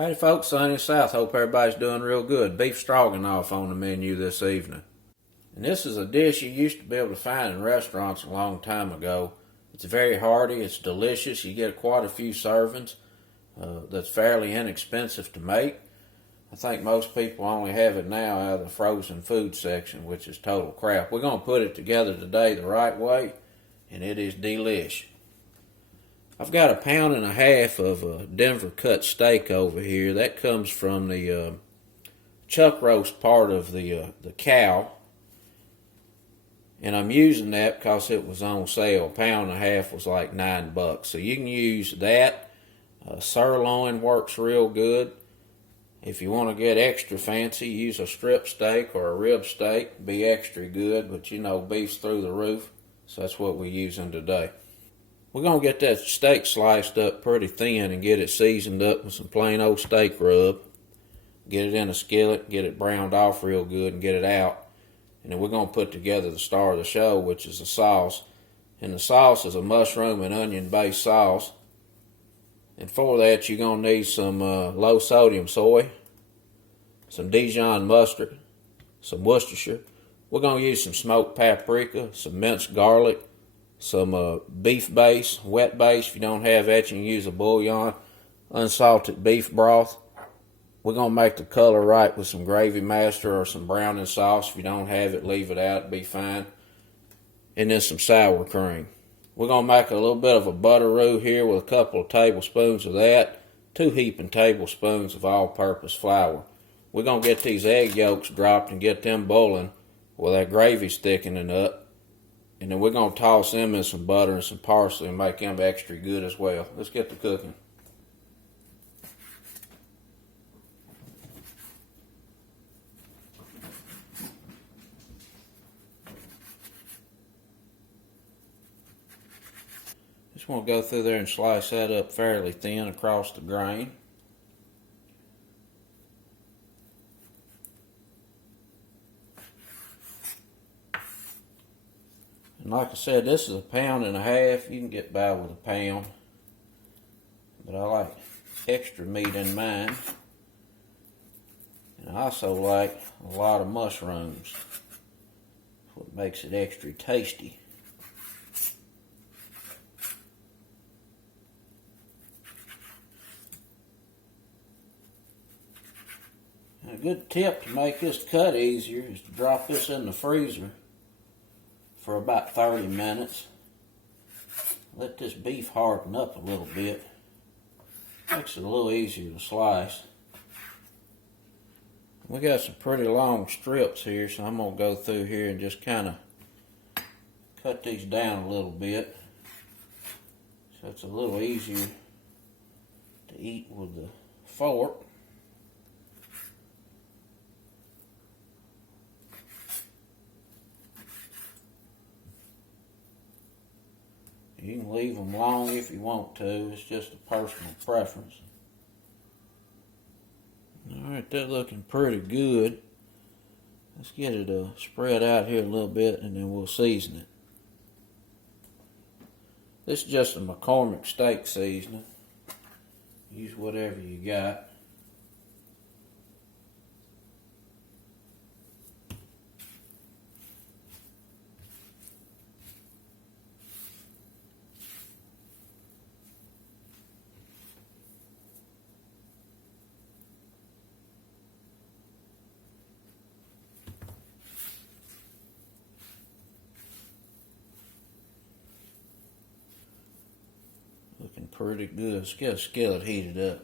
Hey folks, Sunny South. Hope everybody's doing real good. Beef stroganoff on the menu this evening. And this is a dish you used to be able to find in restaurants a long time ago. It's very hearty, it's delicious, you get quite a few servings. That's fairly inexpensive to make. I think most people only have it now out of the frozen food section, which is total crap. We're going to put it together today the right way, and it is delish. I've got 1.5 pounds of Denver cut steak over here. That comes from the chuck roast part of the cow. And I'm using that because it was on sale. 1.5 pounds was like $9. So you can use that. Sirloin works real good. If you want to get extra fancy, use a strip steak or a rib steak. Be extra good, but you know, beef's through the roof. So that's what we're using today. We're going to get that steak sliced up pretty thin and get it seasoned up with some plain old steak rub. Get it in a skillet, get it browned off real good and get it out. And then we're going to put together the star of the show, which is the sauce. And the sauce is a mushroom and onion based sauce. And for that you're going to need some low sodium soy, some Dijon Mustard, some Worcestershire. We're going to use some smoked paprika, some minced garlic, some beef base, wet base. If you don't have that, you can use a bouillon, unsalted beef broth. We're going to make the color right with some gravy master or some browning sauce. If you don't have it, leave it out, it'll be fine. And then some sour cream. We're going to make a little bit of a butter roux here with a couple of tablespoons of that, 2 heaping tablespoons of all-purpose flour. We're going to get these egg yolks dropped and get them boiling while that gravy's thickening up. And then we're going to toss them in some butter and some parsley and make them extra good as well. Let's get to cooking. Just want to go through there and slice that up fairly thin across the grain. And like I said, this is 1.5 pounds. You can get by with 1 pound. But I like extra meat in mine. And I also like a lot of mushrooms. That's what makes it extra tasty. And a good tip to make this cut easier is to drop this in the freezer for about 30 minutes. Let this beef harden up a little bit. Makes it a little easier to slice. We got some pretty long strips here, so I'm going to go through here and just kind of cut these down a little bit. So it's a little easier to eat with the fork. You can leave them long if you want to. It's just a personal preference. Alright, they're looking pretty good. Let's get it spread out here a little bit and then we'll season it. This is just a McCormick steak seasoning. Use whatever you got. Looking pretty good. Let's get a skillet heated up.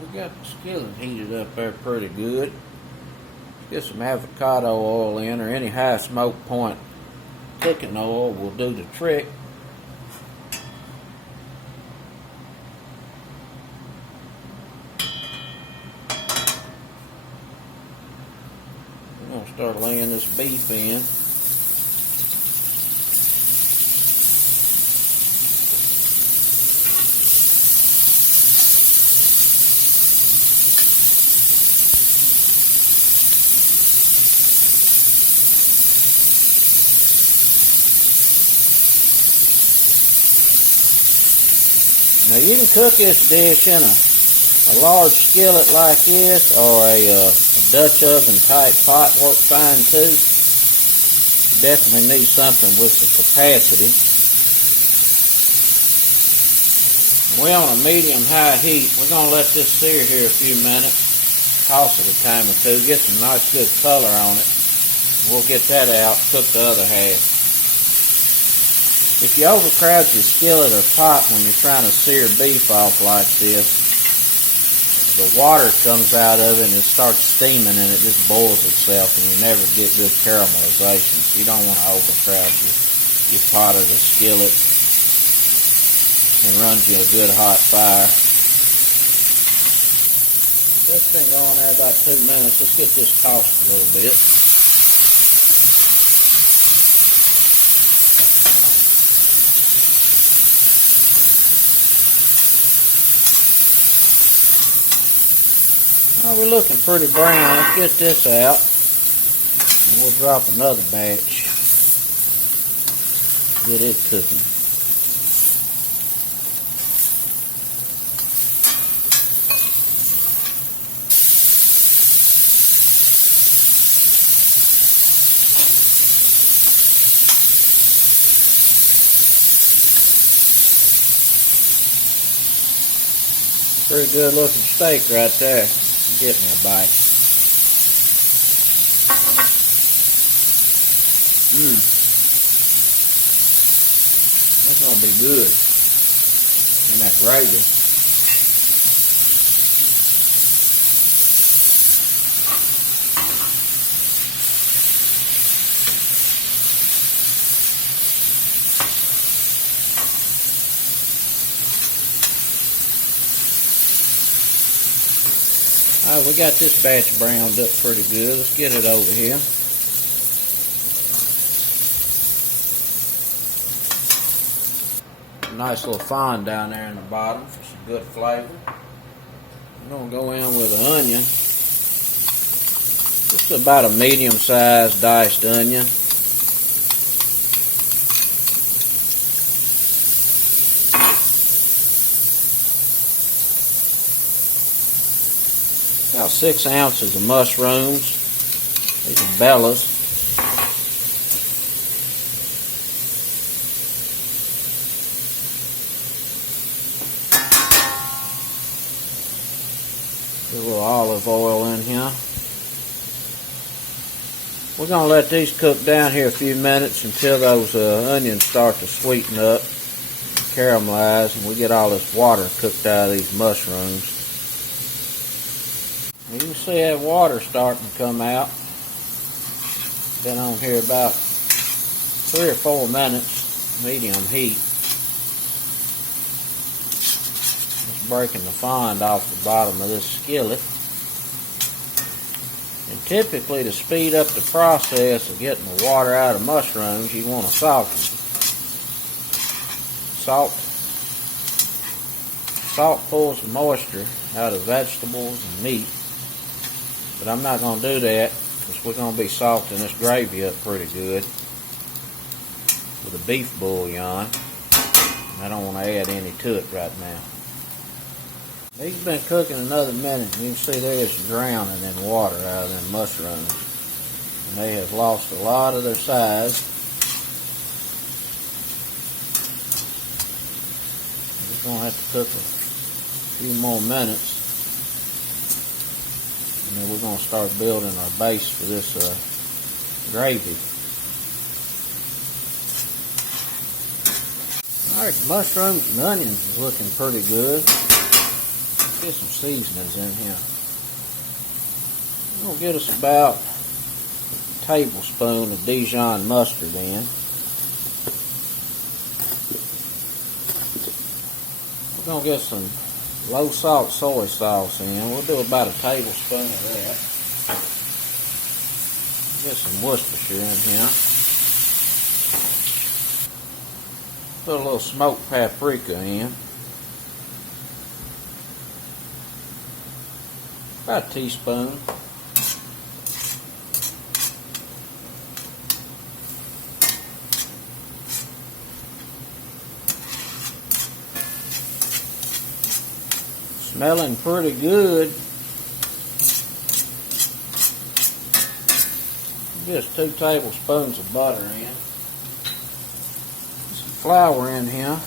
We got the skillet heated up there pretty good. Get some avocado oil in, or any high smoke point cooking oil will do the trick. We're going to start laying this beef in. Now you can cook this dish in a A large skillet like this or a Dutch oven type pot work fine too. You definitely need something with the capacity. We're on a medium-high heat. We're going to let this sear here a few minutes. Toss it a time or two. Get some nice good color on it. We'll get that out. Cook the other half. If you overcrowd your skillet or pot when you're trying to sear beef off like this, the water comes out of it and it starts steaming and it just boils itself and you never get good caramelization. So you don't want to overcrowd your pot or the skillet and runs you a good hot fire. That's been going there about 2 minutes. Let's get this tossed a little bit. Well, we're looking pretty brown. Let's get this out. And we'll drop another batch. Get it cooking. Pretty good looking steak right there. Get me a bite. That's gonna be good. And that gravy. Alright, we got this batch browned up pretty good. Let's get it over here. Nice little fond down there in the bottom for some good flavor. We're going to go in with an onion. This is about a medium-sized diced onion. About 6 ounces of mushrooms. These are bellas. Put a little olive oil in here. We're going to let these cook down here a few minutes until those onions start to sweeten up, caramelize, and we get all this water cooked out of these mushrooms. You can see that water starting to come out. Been on here about 3 or 4 minutes, medium heat. Just breaking the fond off the bottom of this skillet. And typically to speed up the process of getting the water out of mushrooms, you want to salt them. Salt pulls the moisture out of vegetables and meat. But I'm not going to do that because we're going to be salting this gravy up pretty good with a beef bouillon. I don't want to add any to it right now. These have been cooking another minute. You can see they're just drowning in water out of them mushrooms. And they have lost a lot of their size. We're just going to have to cook a few more minutes. And then we're going to start building our base for this gravy. Alright, the mushrooms and onions is looking pretty good. Let's get some seasonings in here. We're going to get us about a tablespoon of Dijon Mustard in. We're going to get some low salt soy sauce in. We'll do about a tablespoon of that. Get some Worcestershire in here. Put a little smoked paprika in. About a teaspoon. Smelling pretty good. Just 2 tablespoons of butter in. Some flour in here.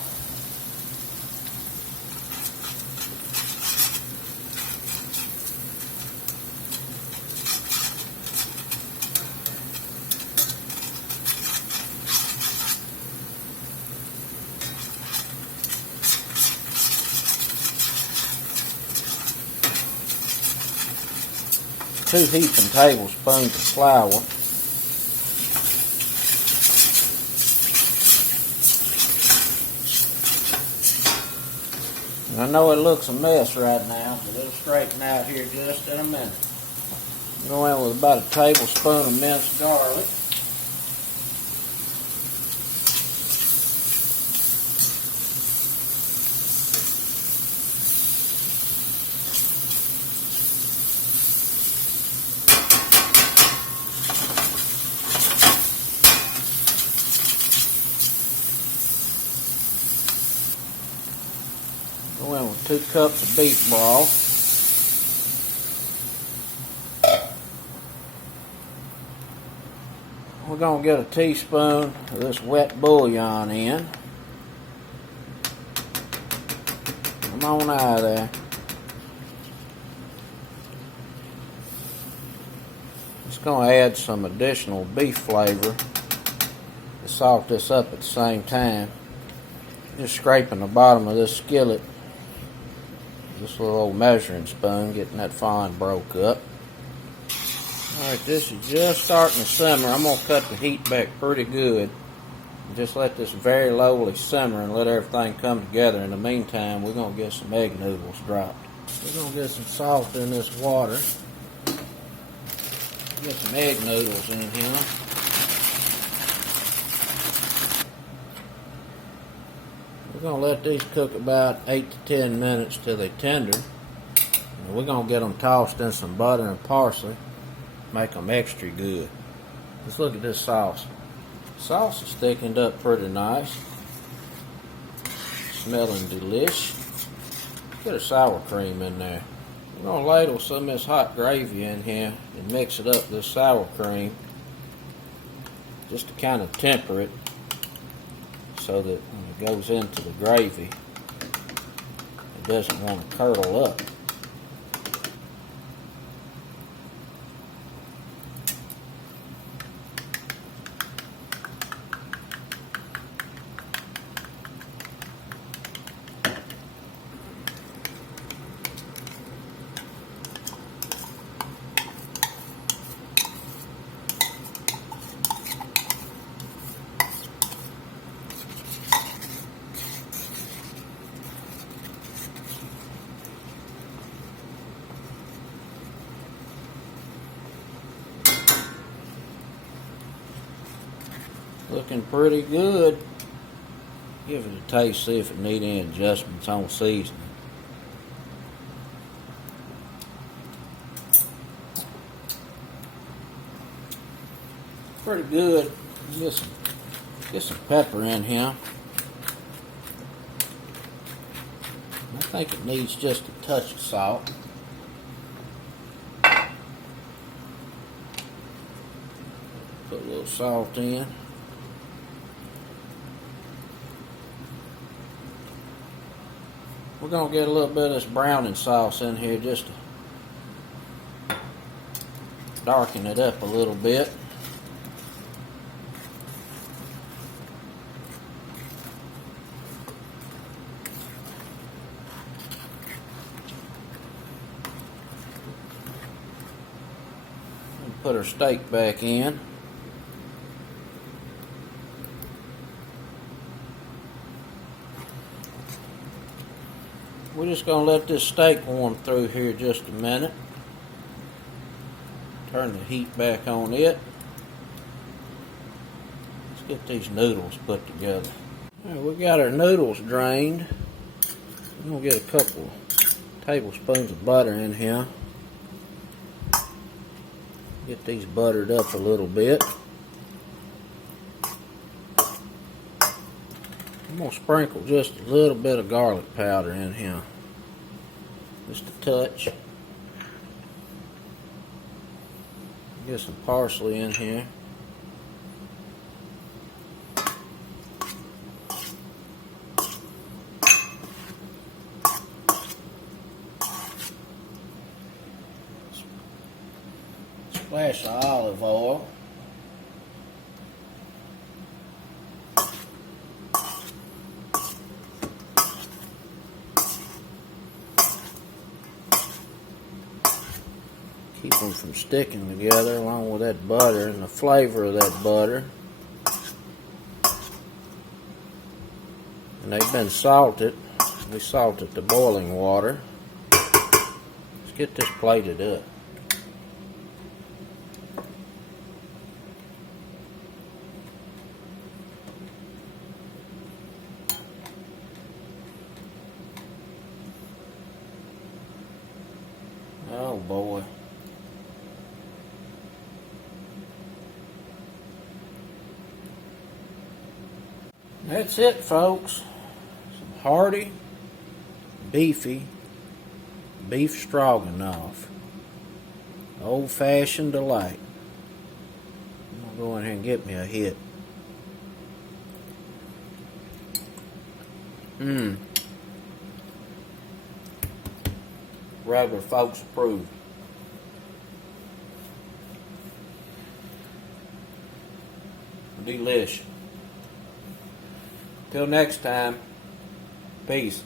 Two heaping tablespoons of flour. And I know it looks a mess right now, but it'll straighten out here just in a minute. Go in with about a tablespoon of minced garlic. Go in with 2 cups of beef broth. We're going to get a teaspoon of this wet bouillon in. Come on out of there. Just going to add some additional beef flavor to salt this up at the same time. Just scraping the bottom of this skillet. This little old measuring spoon, getting that fine broke up. Alright, this is just starting to simmer. I'm going to cut the heat back pretty good. Just let this very lowly simmer and let everything come together. In the meantime, we're going to get some egg noodles dropped. We're going to get some salt in this water. Get some egg noodles in here. We're going to let these cook about 8 to 10 minutes till they're tender. And we're going to get them tossed in some butter and parsley. Make them extra good. Let's look at this sauce. Sauce is thickened up pretty nice. Smelling delish. Get a sour cream in there. We're going to ladle some of this hot gravy in here and mix it up with this sour cream. Just to kind of temper it so that when it goes into the gravy, it doesn't want to curdle up. Looking pretty good. Give it a taste, see if it needs any adjustments on seasoning. Pretty good. Get some pepper in here. I think it needs just a touch of salt. Put a little salt in. We're going to get a little bit of this browning sauce in here just to darken it up a little bit. And put our steak back in. We're just going to let this steak warm through here just a minute. Turn the heat back on it. Let's get these noodles put together. Alright, we got our noodles drained. I'm going to get a couple tablespoons of butter in here. Get these buttered up a little bit. I'm going to sprinkle just a little bit of garlic powder in here. Just a touch. Get some parsley in here. Splash of olive oil. Keep them from sticking together along with that butter and the flavor of that butter. And they've been salted. We salted the boiling water. Let's get this plated up. Oh boy. That's it, folks. Some hearty, beefy beef stroganoff. Old-fashioned delight. I'm going to go in here and get me a hit. Regular folks approve. Delicious. Till next time, peace.